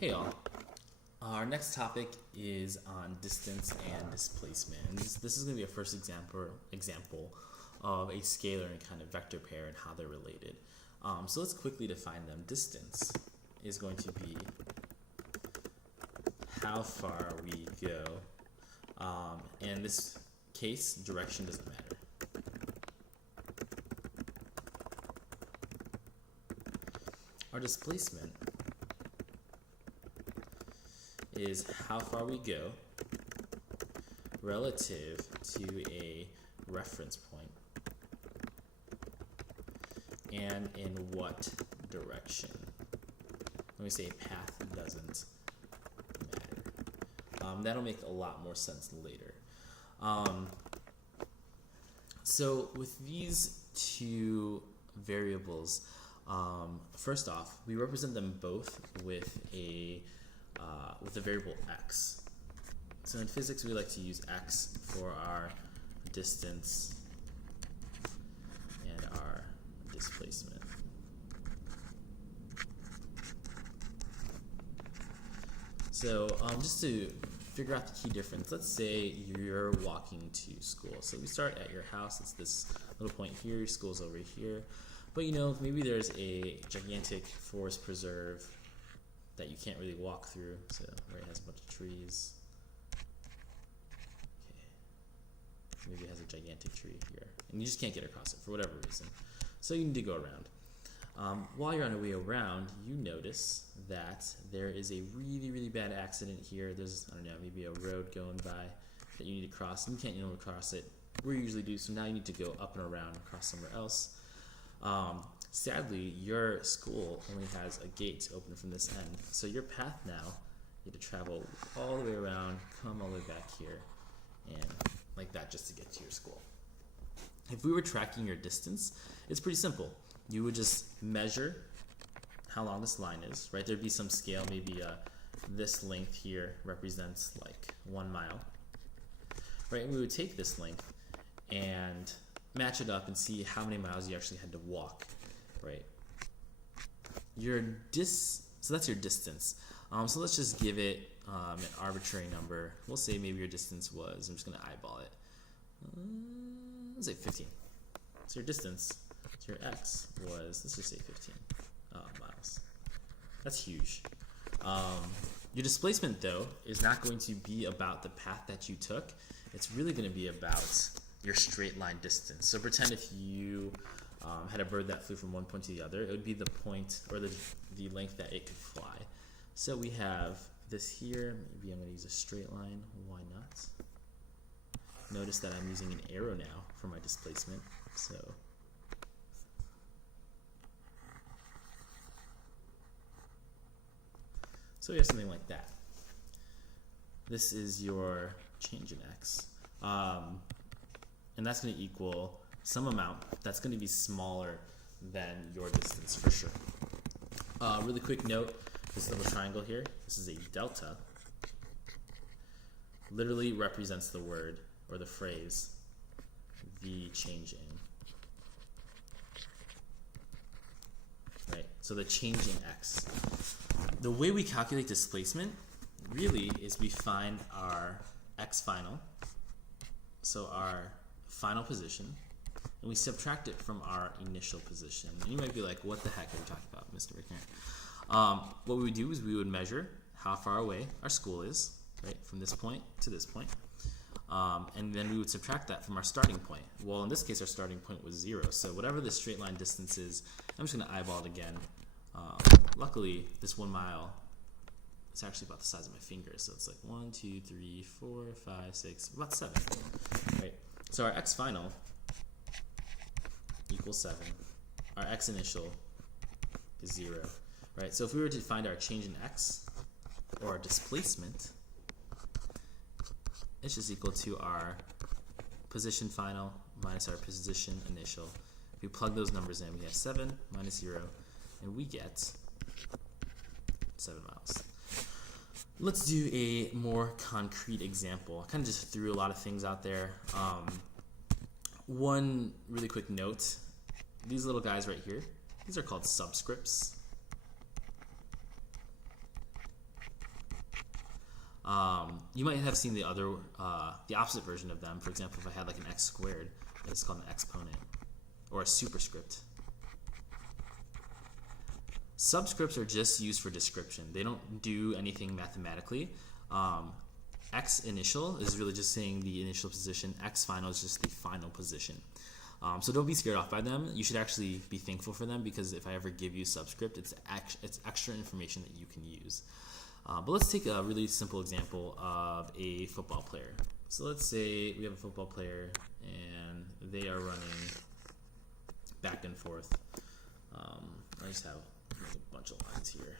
Hey all. Our next topic is on distance and displacement. And this is going to be a first example of a scalar and kind of vector pair and how they're related. So let's quickly define them. Distance is going to be how far we go. In this case, direction doesn't matter. Our displacement is how far we go relative to a reference point and in what direction. When we say path doesn't matter. That'll make a lot more sense later. So with these two variables, first off, we represent them both with a variable x. So in physics, we like to use x for our distance and our displacement. So just to figure out the key difference, let's say you're walking to school. So we start at your house. It's this little point here. Your school's over here. But you know, maybe there's a gigantic forest preserve that you can't really walk through. So right, it has a bunch of trees. Okay. Maybe it has a gigantic tree here, and you just can't get across it for whatever reason. So you need to go around. While you're on your way around, you notice that there is a really bad accident here. There's, I don't know, maybe a road going by that you need to cross, and you can't cross it. We usually do, so now you need to go up and around and cross somewhere else. Sadly, your school only has a gate open from this end. So your path now, you have to travel all the way around, come all the way back here, and like that just to get to your school. If we were tracking your distance, it's pretty simple. You would just measure how long this line is, right? There'd be some scale, maybe this length here represents like 1 mile, right? And we would take this length and match it up and see how many miles you actually had to walk, right? So that's your distance. So let's just give it an arbitrary number. We'll say maybe your distance was, I'm just going to eyeball it, let's say 15. So your distance, so your x was, let's just say 15 miles. That's huge. Your displacement, though, is not going to be about the path that you took. It's really going to be about your straight line distance. So pretend if you had a bird that flew from one point to the other, it would be the point or the length that it could fly. So we have this here. Maybe I'm going to use a straight line. Why not? Notice that I'm using an arrow now for my displacement. So we have something like that. This is your change in x. And that's going to equal some amount that's going to be smaller than your distance for sure. Really quick note, this little triangle here, this is a delta, literally represents the word or the phrase, the changing. Right, so the changing x. The way we calculate displacement really is we find our x final, so our final position, and we subtract it from our initial position. And you might be like, what the heck are you talking about, Mr. Rickner? What we would do is we would measure how far away our school is, right, from this point to this point. And then we would subtract that from our starting point. Well, in this case, our starting point was 0. So whatever the straight line distance is, I'm just going to eyeball it again. Luckily, this 1 mile is actually about the size of my finger. So it's like 1, 2, 3, 4, 5, 6, about 7. Right? So our x final equals 7. Our x initial is 0. Right? So if we were to find our change in x, or our displacement, it's just equal to our position final minus our position initial. If we plug those numbers in, we have 7 minus 0, and we get 7 miles. Let's do a more concrete example. I kind of just threw a lot of things out there. One really quick note, these little guys right here, these are called subscripts. You might have seen the opposite version of them. For example, if I had like an x squared, it's called an exponent, or a superscript. Subscripts are just used for description. They don't do anything mathematically. X initial is really just saying the initial position. X final is just the final position. So don't be scared off by them. You should actually be thankful for them, because if I ever give you subscript, it's extra information that you can use. But let's take a really simple example of a football player. So let's say we have a football player and they are running back and forth. I just have a bunch of lines here.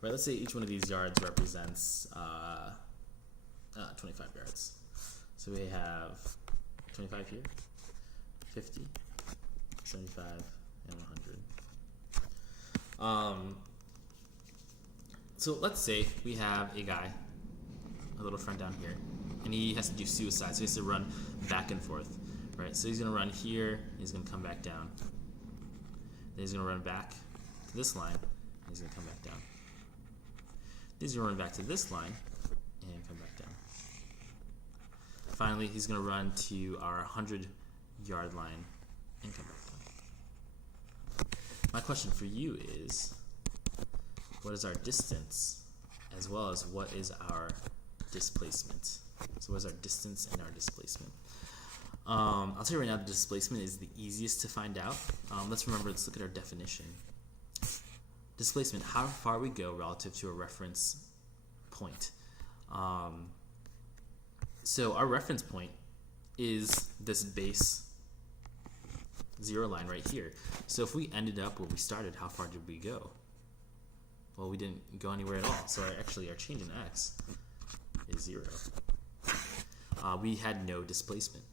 Right, let's say each one of these yards represents 25 yards. So we have 25 here, 50, 75, and 100. So let's say we have a guy, a little friend down here, and he has to do suicide. So he has to run back and forth, right? So he's going to run here, he's going to come back down. Then he's going to run back to this line, and he's going to come back down. Then he's going to run back to this line, and come back down. Finally, he's going to run to our 100-yard line, and come back down. My question for you is, what is our distance, as well as what is our displacement? So what is our distance and our displacement? I'll tell you right now, the displacement is the easiest to find out. Let's look at our definition. Displacement, how far we go relative to a reference point. So our reference point is this base 0 line right here. So if we ended up where we started, how far did we go? Well, we didn't go anywhere at all. So our change in x is 0. We had no displacement.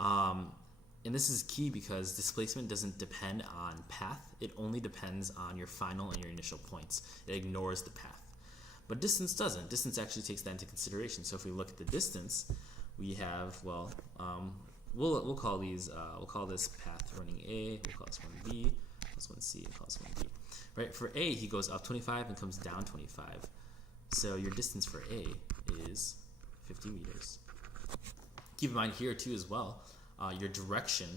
And this is key because displacement doesn't depend on path. It only depends on your final and your initial points. It ignores the path. But distance doesn't. Distance actually takes that into consideration. So if we look at the distance, we have, we'll call these, we'll call this path running A, we'll call this one B, this one C, and call this one D. Right? For A, he goes up 25 and comes down 25. So your distance for A is 50 meters. Keep in mind here too as well, your direction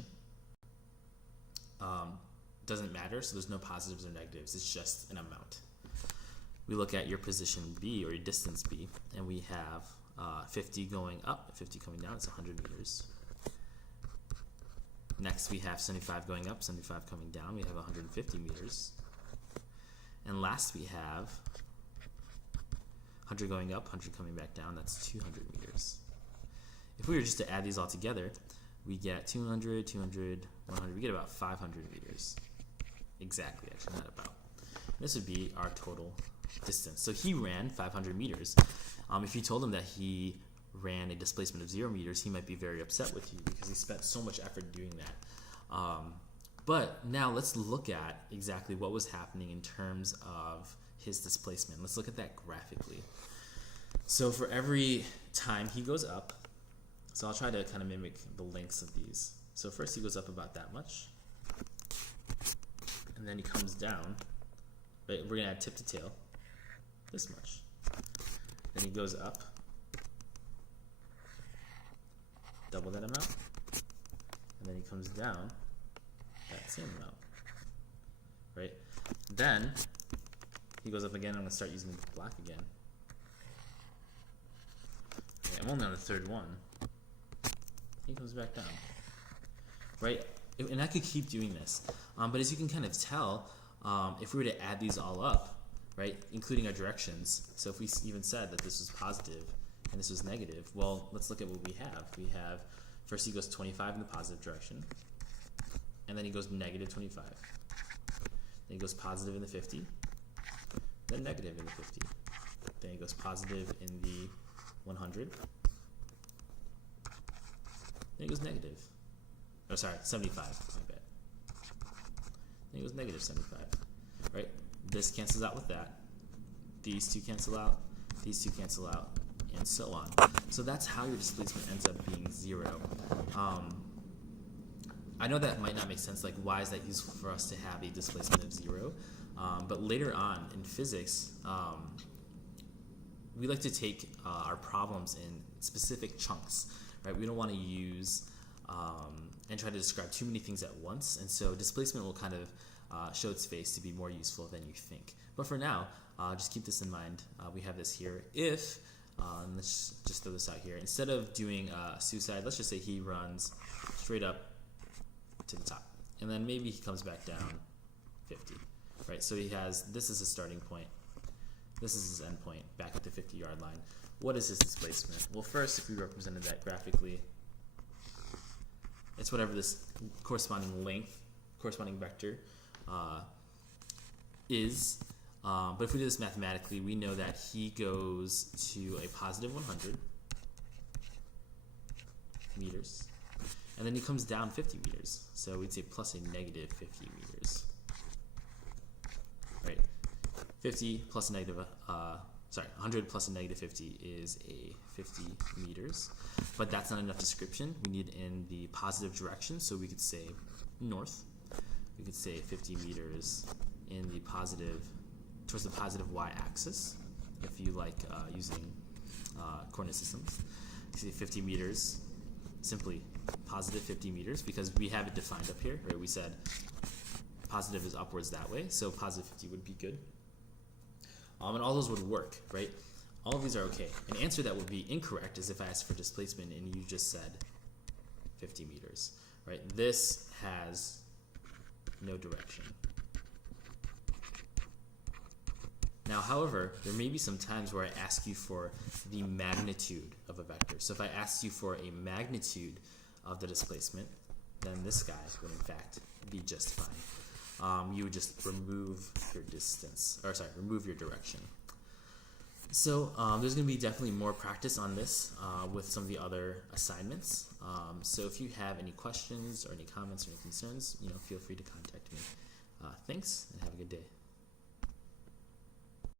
doesn't matter, so there's no positives or negatives. It's just an amount. We look at your position B, or your distance B, and we have 50 going up, 50 coming down. It's 100 meters. Next, we have 75 going up, 75 coming down. We have 150 meters. And last, we have 100 going up, 100 coming back down. That's 200 meters. If we were just to add these all together, we get 200, 200, 100. We get about 500 meters. Exactly, actually, not about. This would be our total distance. So he ran 500 meters. If you told him that he ran a displacement of 0 meters, he might be very upset with you because he spent so much effort doing that. But now let's look at exactly what was happening in terms of his displacement. Let's look at that graphically. So for every time he goes up, so I'll try to kind of mimic the lengths of these. So first he goes up about that much, and then he comes down. Right, we're going to add tip to tail, this much. Then he goes up, double that amount, and then he comes down that same amount. Right? Then he goes up again. I'm going to start using black again. Okay, I'm only on the third one. He comes back down. Right? And I could keep doing this. But as you can kind of tell, if we were to add these all up, right, including our directions, so if we even said that this was positive and this was negative, well, let's look at what we have. We have, first he goes 25 in the positive direction, and then he goes negative 25. Then he goes positive in the 50, then negative in the 50. Then he goes positive in the 100. Then he goes negative. Oh, sorry, 75, my bad. Then he goes negative 75, right? This cancels out with that. These two cancel out. These two cancel out, and so on. So that's how your displacement ends up being 0. I know that might not make sense. Like, why is that useful for us to have a displacement of 0? But later on in physics, we like to take our problems in specific chunks, right? We don't want to use and try to describe too many things at once, and so displacement will kind of show its face to be more useful than you think. But for now, just keep this in mind. We have this here. If, and let's just throw this out here, instead of doing suicide, let's just say he runs straight up to the top, and then maybe he comes back down 50, right? So he has, this is his starting point, this is his end point, back at the 50-yard line. What is his displacement? Well, first, if we represented that graphically, it's whatever this corresponding length, corresponding vector is. But if we do this mathematically, we know that he goes to a positive 100 meters, and then he comes down 50 meters. So we'd say plus a negative 50 meters. Right? 50 plus a negative, 100 plus a negative 50 is a 50 meters. But that's not enough description. We need in the positive direction, so we could say north. We could say 50 meters in the positive, towards the positive y-axis, if you like using coordinate systems. You see 50 meters, simply positive 50 meters, because we have it defined up here, right? We said positive is upwards that way, so positive 50 would be good. And all those would work, right? All of these are okay. An answer that would be incorrect is if I asked for displacement and you just said 50 meters, right? This has no direction. Now, however, there may be some times where I ask you for the magnitude of a vector. So if I asked you for a magnitude of the displacement, then this guy would in fact be just fine. You would just remove your distance, or sorry, remove your direction. So there's going to be definitely more practice on this with some of the other assignments. So if you have any questions or any comments or any concerns, feel free to contact me. Thanks, and have a good day.